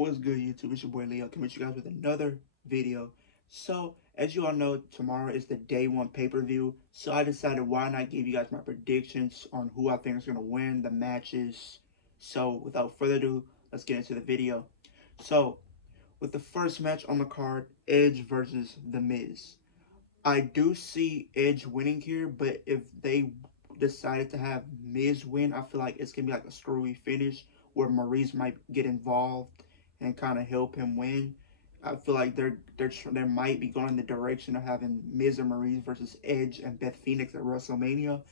What's good, YouTube? It's your boy Leo coming to you guys with another video. So, as you all know, tomorrow is the day one pay-per-view. So I decided why not give you guys my predictions on who I think is going to win the matches. So, without further ado, let's get into the video. So, with the first match on the card, Edge versus The Miz. I do see Edge winning here, but if they decided to have Miz win, I feel like it's going to be like a screwy finish where Maurice might get involved and kind of help him win. I feel like they might be going in the direction of having Miz and Maurice versus Edge and Beth Phoenix at WrestleMania.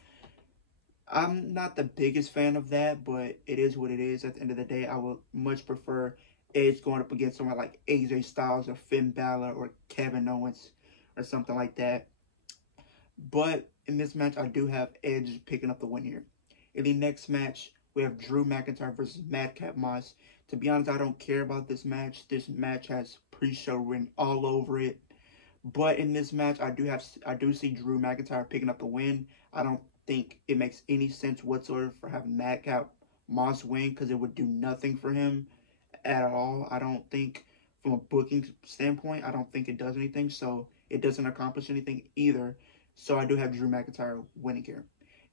I'm not the biggest fan of that, but it is what it is. At the end of the day, I would much prefer Edge going up against someone like AJ Styles or Finn Balor or Kevin Owens or something like that. But in this match, I do have Edge picking up the win here. In the next match, we have Drew McIntyre versus Madcap Moss. To be honest, I don't care about this match. This match has pre-show written all over it. But in this match, I do see Drew McIntyre picking up the win. I don't think it makes any sense whatsoever for having Madcap Moss win because it would do nothing for him at all. I don't think, from a booking standpoint, I don't think it does anything. So it doesn't accomplish anything either. So I do have Drew McIntyre winning here.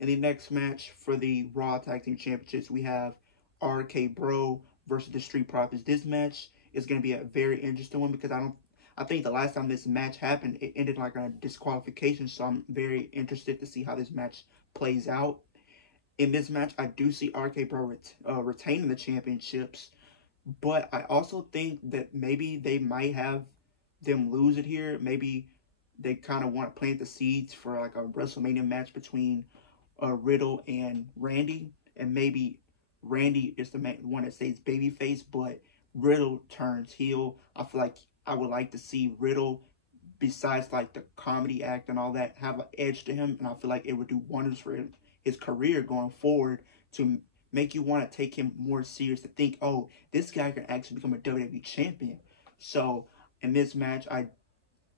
In the next match for the Raw Tag Team Championships, we have RK Bro versus the Street Profits. This match is going to be a very interesting one because I think the last time this match happened, it ended like a disqualification. So I'm very interested to see how this match plays out. In this match, I do see RK Bro retaining the championships, but I also think that maybe they might have them lose it here. Maybe they kind of want to plant the seeds for like a WrestleMania match between Riddle and Randy, and maybe Randy is the one that stays babyface, but Riddle turns heel. I feel like I would like to see Riddle, besides like the comedy act and all that, have an edge to him, and I feel like it would do wonders for his career going forward to make you want to take him more serious, to think, oh, this guy can actually become a WWE champion. So in this match, I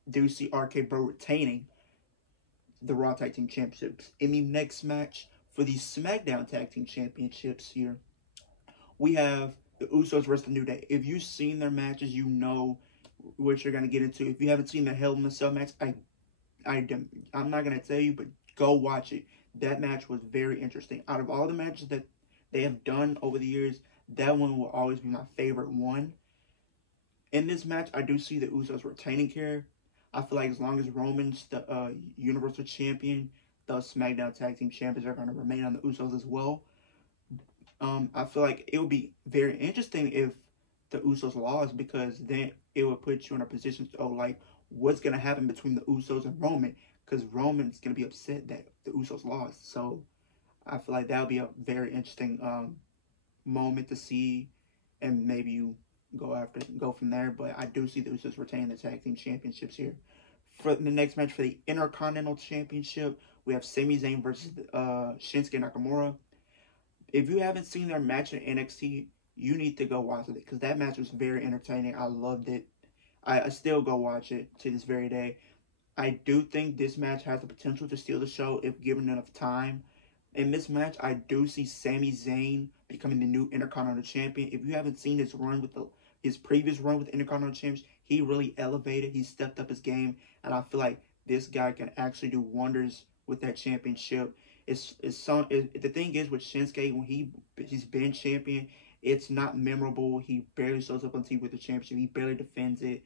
do see RK Bro retaining the Raw Tag Team Championships. In the next match for the SmackDown Tag Team Championships here, we have the Usos versus the New Day. If you've seen their matches, you know what you're going to get into. If you haven't seen the Hell in a Cell match, I'm not going to tell you, but go watch it. That match was very interesting. Out of all the matches that they have done over the years, that one will always be my favorite one. In this match, I do see the Usos retaining here. I feel like as long as Roman's the Universal Champion, the SmackDown Tag Team Champions are going to remain on the Usos as well. I feel like it would be very interesting if the Usos lost, because then it would put you in a position to, like, what's going to happen between the Usos and Roman, because Roman's going to be upset that the Usos lost. So I feel like that would be a very interesting moment to see, and maybe you go from there. But I do see the Usos retaining the Tag Team Championships here. For the next match for the Intercontinental Championship, we have Sami Zayn versus Shinsuke Nakamura. If you haven't seen their match in NXT, you need to go watch it, because that match was very entertaining. I loved it. I still go watch it to this very day. I do think this match has the potential to steal the show if given enough time. In this match, I do see Sami Zayn becoming the new Intercontinental Champion. If you haven't seen his run with his previous run with Intercontinental Champions, he really elevated. He stepped up his game, and I feel like this guy can actually do wonders with that championship. The thing is with Shinsuke, when he's been champion, it's not memorable. He barely shows up on TV with the championship. He barely defends it.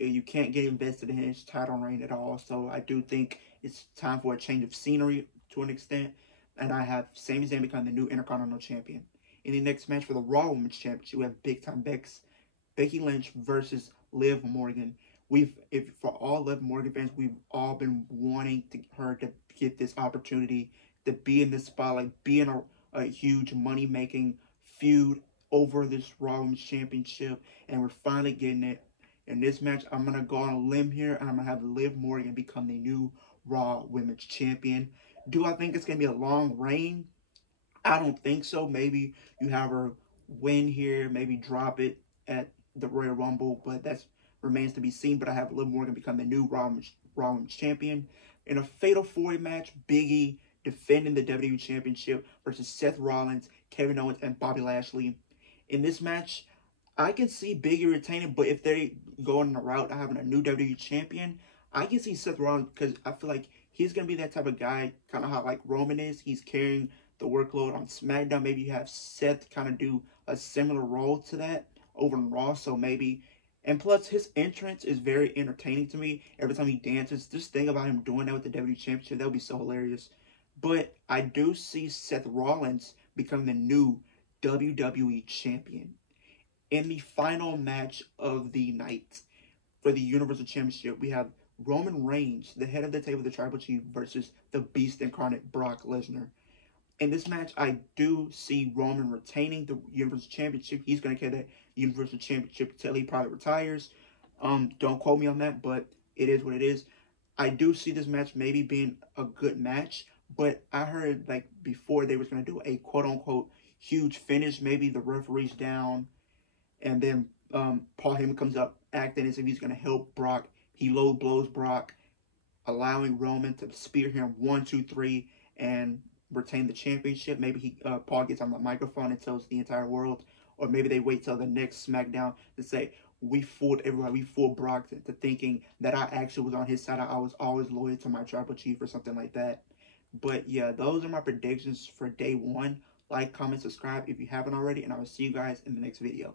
You can't get invested in his title reign at all. So I do think it's time for a change of scenery to an extent. And I have Sami Zayn become the new Intercontinental Champion. In the next match for the Raw Women's Championship, we have Big Time Bex Becky Lynch versus Liv Morgan. For all Liv Morgan fans, we've all been wanting her to get this opportunity to be in this spotlight, be in a huge money-making feud over this Raw Women's Championship, and we're finally getting it. In this match, I'm going to go on a limb here, and I'm going to have Liv Morgan become the new Raw Women's Champion. Do I think it's going to be a long reign? I don't think so. Maybe you have her win here, maybe drop it at the Royal Rumble, but that remains to be seen. But I have Liv Morgan become the new Raw Women's Champion. In a Fatal 4-Way match, Biggie defending the WWE Championship versus Seth Rollins, Kevin Owens, and Bobby Lashley. In this match, I can see Biggie retaining, but if they go on the route of having a new WWE champion, I can see Seth Rollins, because I feel like he's going to be that type of guy, kind of how like Roman is. He's carrying the workload on SmackDown. Maybe you have Seth kind of do a similar role to that over in Raw, so maybe. And plus, his entrance is very entertaining to me. Every time he dances, just think about him doing that with the WWE Championship. That would be so hilarious. But I do see Seth Rollins becoming the new WWE Champion. In the final match of the night for the Universal Championship, we have Roman Reigns, the head of the table, the Tribal Chief, versus the Beast Incarnate, Brock Lesnar. In this match, I do see Roman retaining the Universal Championship. He's going to carry that Universal Championship until he probably retires. Don't quote me on that, but it is what it is. I do see this match maybe being a good match, but I heard like before they was going to do a quote-unquote huge finish. Maybe the referee's down, and then Paul Heyman comes up acting as if he's going to help Brock. He low blows Brock, allowing Roman to spear him 1, 2, 3, and retain the championship. Maybe Paul gets on the microphone and tells the entire world, or maybe they wait till the next SmackDown to say, we fooled everybody, we fooled Brock to thinking that I actually was on his side. I was always loyal to my Tribal Chief or something like that. But yeah, those are my predictions for day one. Like, comment, subscribe if you haven't already, and I will see you guys in the next video.